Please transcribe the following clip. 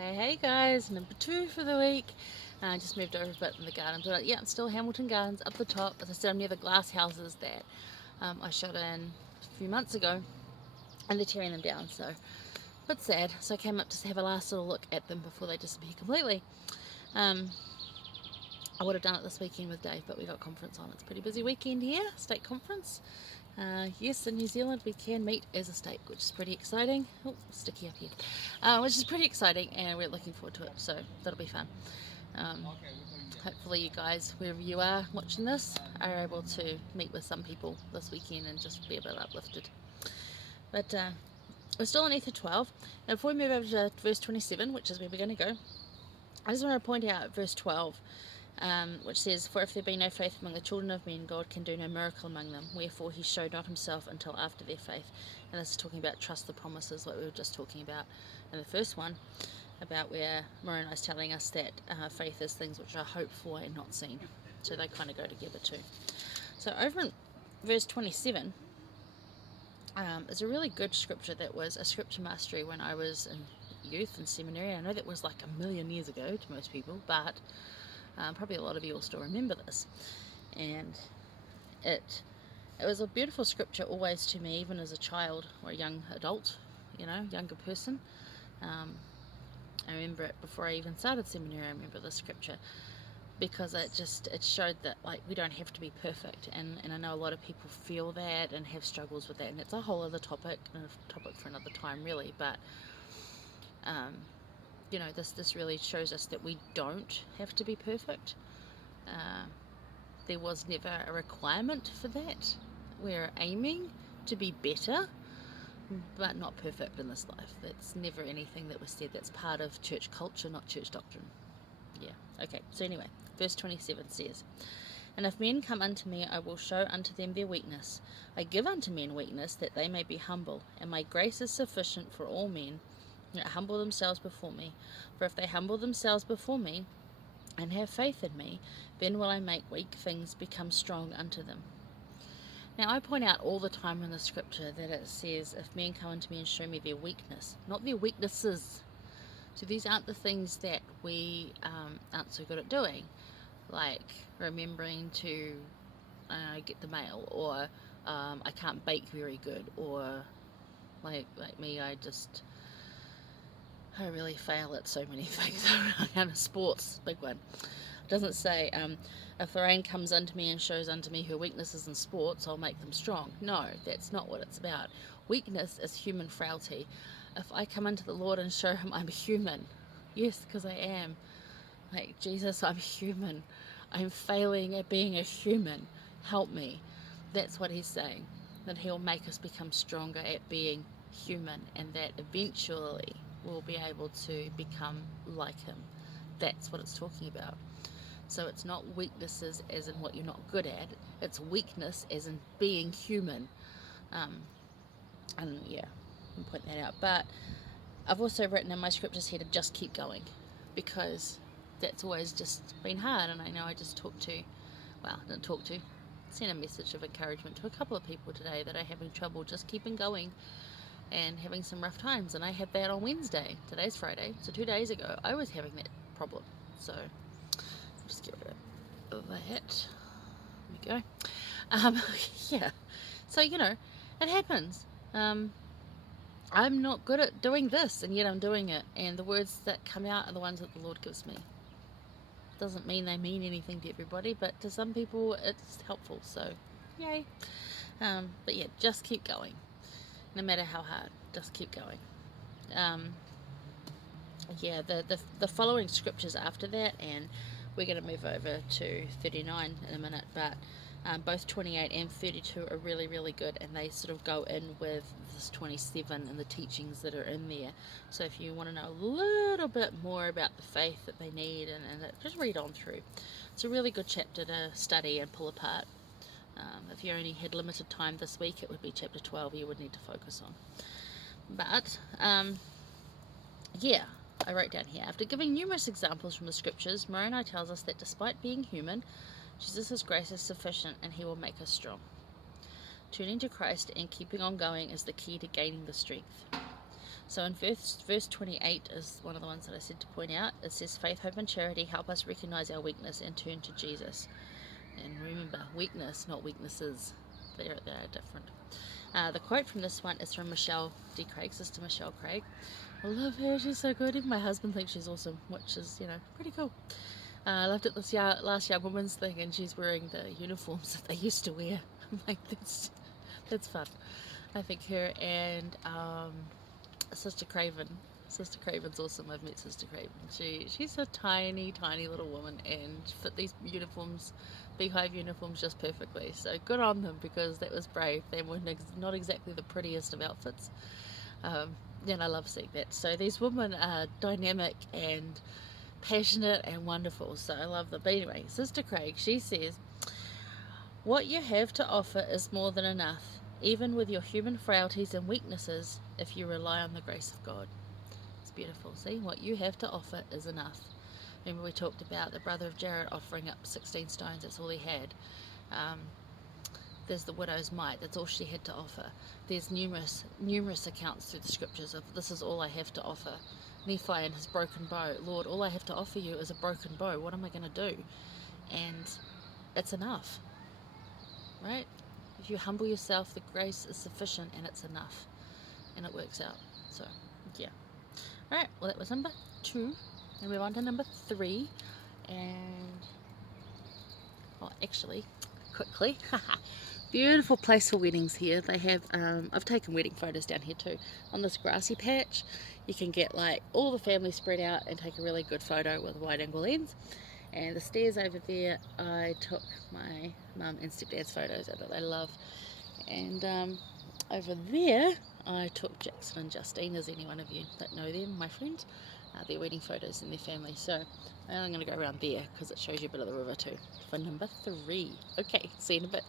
Hey guys, number 2 for the week. I just moved over a bit in the garden, but yeah, I'm still Hamilton Gardens up the top. As I said, I'm near the glass houses that I shot in a few months ago, and they're tearing them down, so a bit sad. So I came up to have a last little look at them before they disappear completely. I would have done it this weekend with Dave, but we got conference on. It's a pretty busy weekend here, state conference. Yes, in New Zealand we can meet as a state, which is pretty exciting. Oh, sticky up here. Which is pretty exciting, and we're looking forward to it, so that'll be fun. Hopefully you guys, wherever you are watching this, are able to meet with some people this weekend and just be a bit uplifted. But we're still in Ether 12. Now before we move over to verse 27, which is where we're going to go, I just want to point out verse 12, which says, "For if there be no faith among the children of men, God can do no miracle among them. Wherefore he showed not himself until after their faith." And this is talking about trust the promises, like we were just talking about in the first one, about where Moroni is telling us that faith is things which are hoped for and not seen. So they kind of go together too. So over in verse 27 is a really good scripture that was a scripture mastery when I was in youth and seminary. I know that was like a million years ago to most people, but probably a lot of you will still remember this. And it was a beautiful scripture always to me, even as a child or a young adult, younger person. I remember it before I even started seminary. I remember the scripture because it showed that like we don't have to be perfect, and I know a lot of people feel that and have struggles with that, and it's a whole other topic, and a topic for another time really. But this really shows us that we don't have to be perfect. There was never a requirement for that. We're aiming to be better, but not perfect in this life. That's never anything that was said. That's part of church culture, not church doctrine. Yeah, okay. So anyway, verse 27 says, "And if men come unto me, I will show unto them their weakness. I give unto men weakness, that they may be humble. And my grace is sufficient for all men that humble themselves before me. For if they humble themselves before me, and have faith in me, then will I make weak things become strong unto them." Now I point out all the time in the scripture that it says, if men come unto me and show me their weakness, not their weaknesses. So these aren't the things that we aren't so good at doing, like remembering to get the mail, or I can't bake very good, or like me, I really fail at so many things. Kind of sports, big one. It doesn't say, if Lorraine comes unto me and shows unto me her weaknesses in sports, I'll make them strong. No, that's not what it's about. Weakness is human frailty. If I come unto the Lord and show him I'm human, yes, because I am. Like, Jesus, I'm human. I'm failing at being a human. Help me. That's what he's saying. That he'll make us become stronger at being human, and that eventually we'll be able to become like him. That's what it's talking about. So it's not weaknesses as in what you're not good at. It's weakness as in being human. And yeah, I'll point that out. But I've also written in my scriptures here to just keep going, because that's always just been hard. And I know I just sent a message of encouragement to a couple of people today that are having trouble just keeping going and having some rough times. And I had that on Wednesday. Today's Friday, so 2 days ago I was having that problem. So just get rid of that. There we go. Yeah, so it happens. I'm not good at doing this, and yet I'm doing it, and the words that come out are the ones that the Lord gives me. Doesn't mean they mean anything to everybody, but to some people it's helpful, so yay. But yeah, just keep going, no matter how hard. Just keep going. Yeah, the following scriptures after that, and we're going to move over to 39 in a minute, but both 28 and 32 are really, really good, and they sort of go in with this 27 and the teachings that are in there. So if you want to know a little bit more about the faith that they need, and just read on through. It's a really good chapter to study and pull apart. If you only had limited time this week, it would be chapter 12 you would need to focus on. But yeah, I wrote down here, after giving numerous examples from the scriptures, Moroni tells us that despite being human, Jesus' grace is sufficient, and he will make us strong. Turning to Christ and keeping on going is the key to gaining the strength. So in verse 28 is one of the ones that I said to point out. It says, faith, hope, and charity help us recognize our weakness and turn to Jesus. And remember, weakness, not weaknesses. They're different. The quote from this one is from Michelle D. Craig, Sister Michelle Craig. I love her, she's so good. Even my husband thinks she's awesome, which is, pretty cool. I loved it this last Young Women's thing, and she's wearing the uniforms that they used to wear. I'm like, that's fun. I think her and Sister Craven's awesome. I've met Sister Craven. She's a tiny little woman and fit these uniforms, beehive uniforms, just perfectly. So good on them, because that was brave. They were not exactly the prettiest of outfits. And I love seeing that. So these women are dynamic and passionate and wonderful. So I love them. But anyway, Sister Craig, she says, what you have to offer is more than enough, even with your human frailties and weaknesses, if you rely on the grace of God. It's beautiful. See, what you have to offer is enough. Remember we talked about the brother of Jared offering up 16 stones. That's all he had. There's the widow's mite. That's all she had to offer. There's numerous accounts through the scriptures of this is all I have to offer. Nephi and his broken bow. Lord, all I have to offer you is a broken bow. What am I going to do? And it's enough, right? If you humble yourself, the grace is sufficient, and it's enough, and it works out. So yeah. Alright, well, that was number 2, and we're on to number 3. And actually, quickly, beautiful place for weddings here. They have I've taken wedding photos down here too. On this grassy patch, you can get like all the family spread out and take a really good photo with a wide angle lens. And the stairs over there, I took my mum and stepdad's photos that they love. And over there, I took Jackson and Justine, as any one of you that know them, my friends, their wedding photos and their family. So I'm going to go around there because it shows you a bit of the river too for number 3. Okay, see you in a bit.